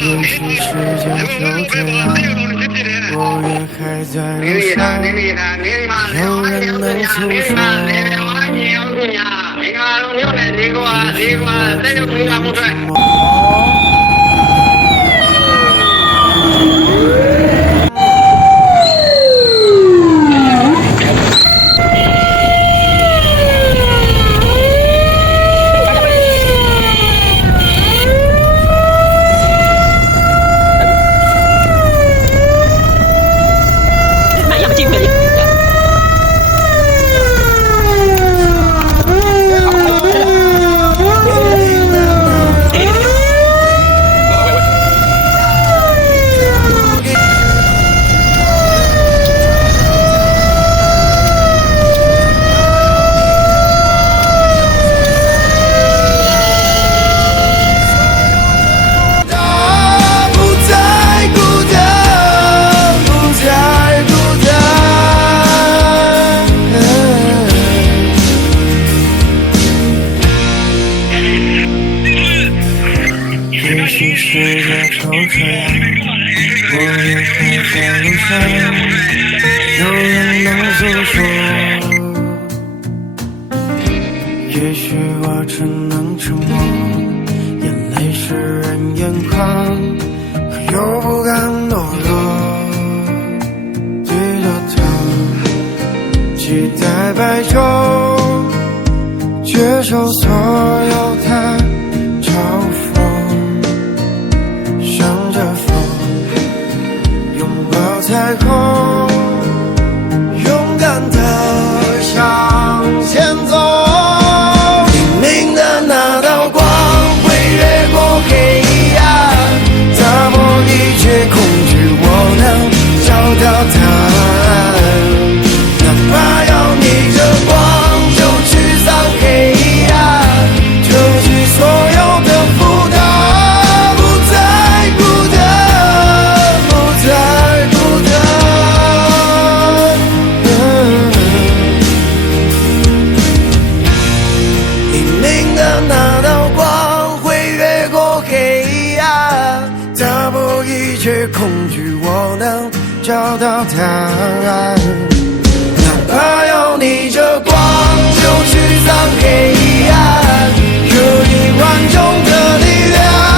也许时间就这样，我也还在路上，有人能诉说。也许世界就这样，我也还在路上，有人能诉说。也许我只能沉默，眼泪湿人眼眶，可又不敢懦弱。低着头，期待白昼，接受所有的嘲讽。向着风，拥抱彩虹，勇敢地向前走。黎明的那道光会越过黑暗，打破一切恐惧，我能找到答案。哪怕要逆着光，就驱散黑暗，丢弃所有的负担。那道光会越过黑暗，打破一切恐惧，我能找到答案。哪怕要逆着光，就驱散黑暗，有1万种的力量。